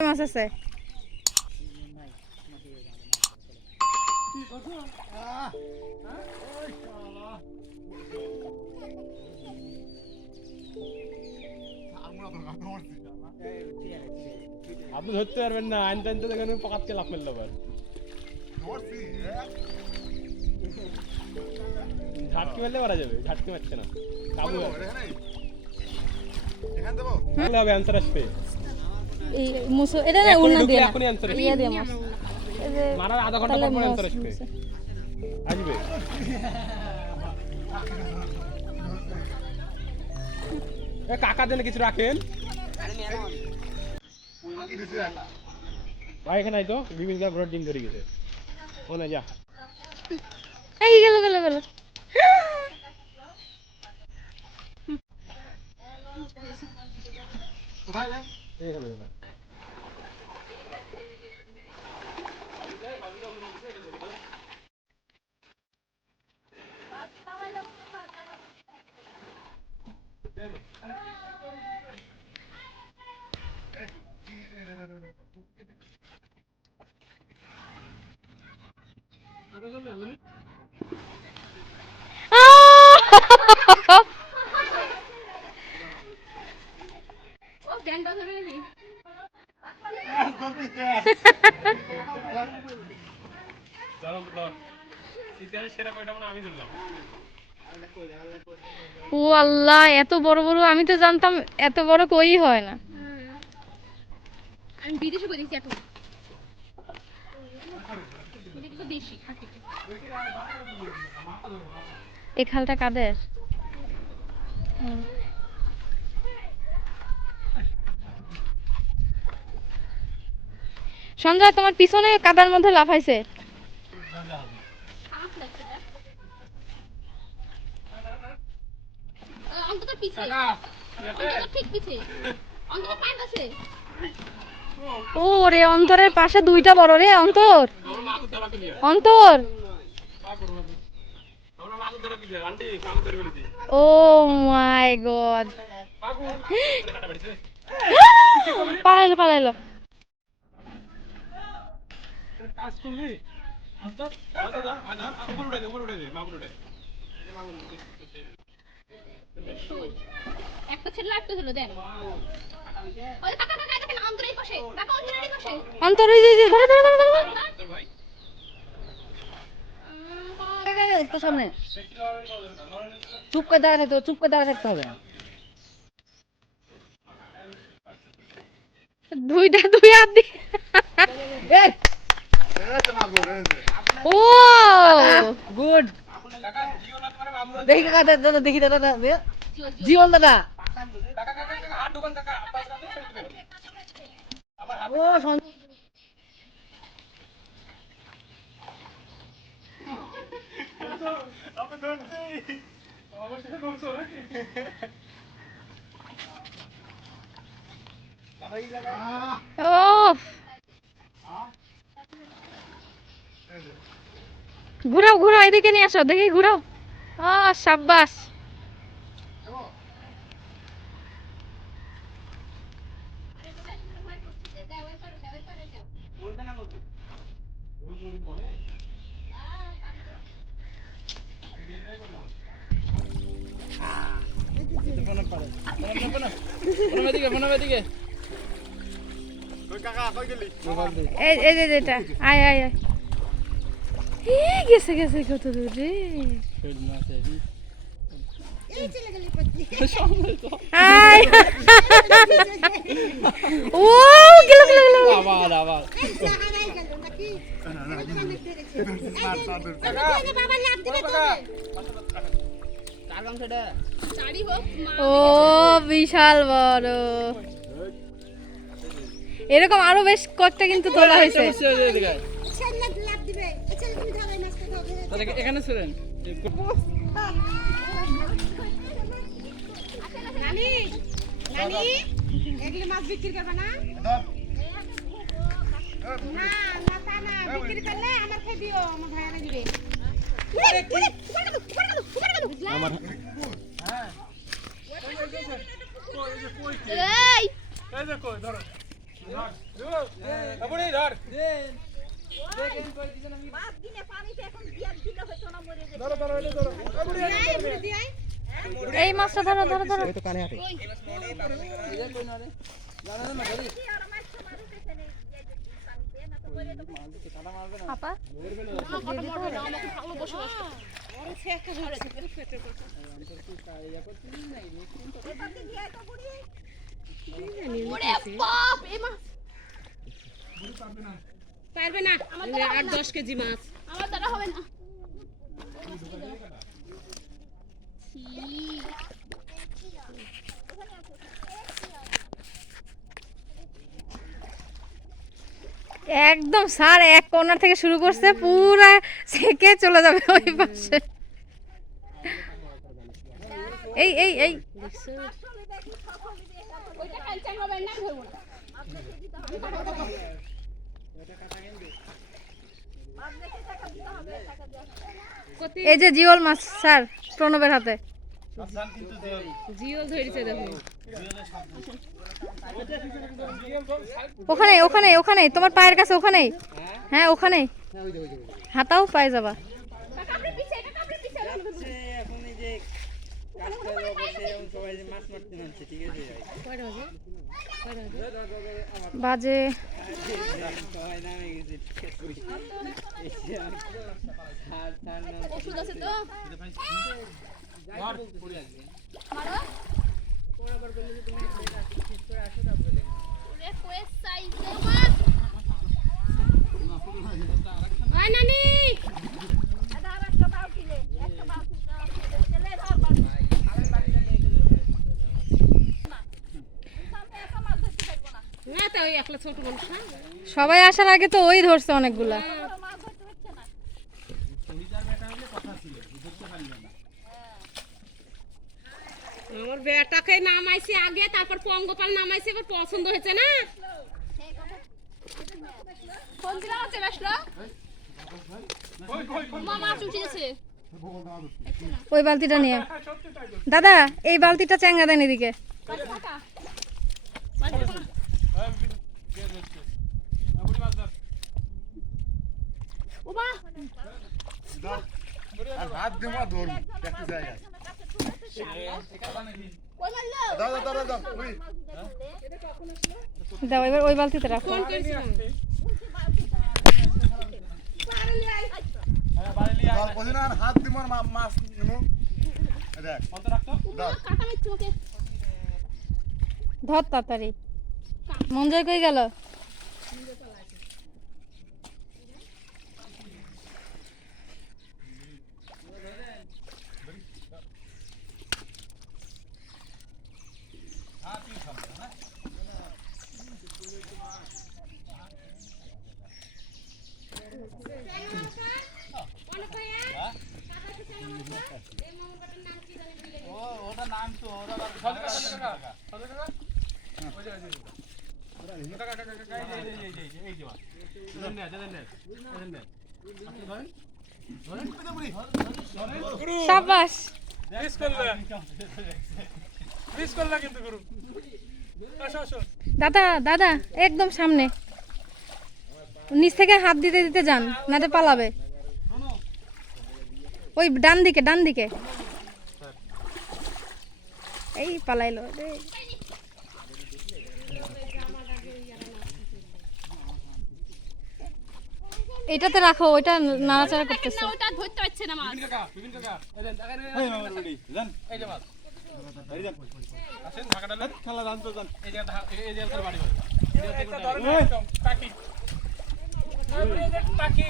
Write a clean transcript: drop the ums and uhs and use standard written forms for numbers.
মাছ আছে আপনি ধরতে পারবেন না আনতে আনতে দেখেন পকাতকে লাফ মেরল আবার ঝাটকি মারলে মারা যাবে ঝাটকি মারছে না কাবু এখান দেবো হবে আনসার আসবে এই মুসো এটা না উল্টা দিয়ে এখনই আনসার আসবে ইয়া দিয়ে মাছ মারা আধা ঘন্টা পর আনসার আসবে আসবে এ কাকা দেন কিছু রাখেন ভাই এখানে আইতো বিভিন্ন ঘোড়ার ডিম ধরে গেছে ও না যা এই গেল গেল গেল কোথায় যান এই হলো না ও আল্লাহ এত বড় বড় আমি তো জানতাম এত বড় কই হয় না আমি বিদেশে কই দেখছি এত দেশি এই খালটা কাদের সঞ্জয় তোমার পিছনে কাদার মধ্যে লাফাইছে অন্তত পিছে অন্তত ঠিক পিছে অন্তত পাঁচ আছে ও রে অন্তরের পাশে দুইটা বড় রে অন্তর অন্তর ও মাই গড পালাইলো পালাইলো কাজ করবি অন্তর উপর উঠে দে মাগুর উঠে একটা ছেলে একটা ছেলে দেন ওই কাকা কাকা দেখেন অন্তরের পাশে কাকা অন্তরের পাশে অন্তর এই যে ধরে ধরে ধরে ভাই কাকা একটু সামনে চুপ করে দাঁড়ায় থাকতে হবে দুই হাত দিয়ে এই ও গুড দেখি কাকা দাদা দেখি দাদা জীবন দাদা ও ঘুরাও ঘুরাও এদিকে নিয়ে আসো দেখি ঘুরাও সাব্বাস আয় আয় আয় গেছে গেছে কত দূর রে ও গেল গেল গেল আবার আবার ও বিশাল বড় এরকম আরো বেশ কয়েকটা কিন্তু তোলা হয়েছে এখানে ছিলেন নানি নানি এগুলি মাছ বিক্রি করবে না না না তা না বিক্রি করলে আমার খেয়ে দিও আমার ভাইয়ারে দিবে আমার এই এই দেখো ধরো আপনি ধর ধরো ধরো এটা ধরো আপনি এই মাছটা ধরো ধরো ধরো আপা পারবে না 8-10 কেজি মাছ আমার দ্বারা হবে না একদম স্যার এক কর্নার থেকে শুরু করছে পুরা সেকে চলে যাবে ওই পাশে এই এই এই এই যে জিওল মাছ স্যার প্রণবের হাতে জিও ধরেছে দেখো ওখানে ওখানে ওখানে তোমার পায়ের কাছে ওখানে হ্যাঁ ওখানে হাতাও পায়ে যাবা বাজে না তো ওই একলা ছোট মানুষ না সবাই আসার আগে তো ওই ধরছে অনেকগুলা আমার বেটাকে নামাইছে আগে তারপর পঙ্গপাল নামাইছে এবার পছন্দ হয়েছে না ফোন দিলাম আছে বেশরা মামা চুটিছে ওই বালতিটা নিয়ে দাদা এই বালতিটা চ্যাঙ্গা দেন এদিকে হাত দেওয়া ধরুন একটা জায়গায় দাও দাও দাও দাও ওই দাও এবার ওই বালতিতে রাখো ধর বলি না হাত দিমর মাছ নিমু দেখ কত রাখতো দাও ধর তাড়াতাড়ি মঞ্জয় কই গেল ওটা নাম তো ওরা শাবাশ দাদা দাদা একদম সামনে নিচ থেকে হাত দিতে দিতে যান নাতে পালাবে ওই ডান দিকে ডান দিকে এই পালাইলো রে এটাতে রাখো ওইটা নাড়াচাড়া করতেছে ওটা ধরতে পারছে না মাছ বিভিন্ন কাকা এই মামা রেডি জান এই যে মাছ এই যে আসেন ঢাকা ডালে খেলা জান তো জান এই যে বাড়ি বাড়ি এই যে টাকি টাকি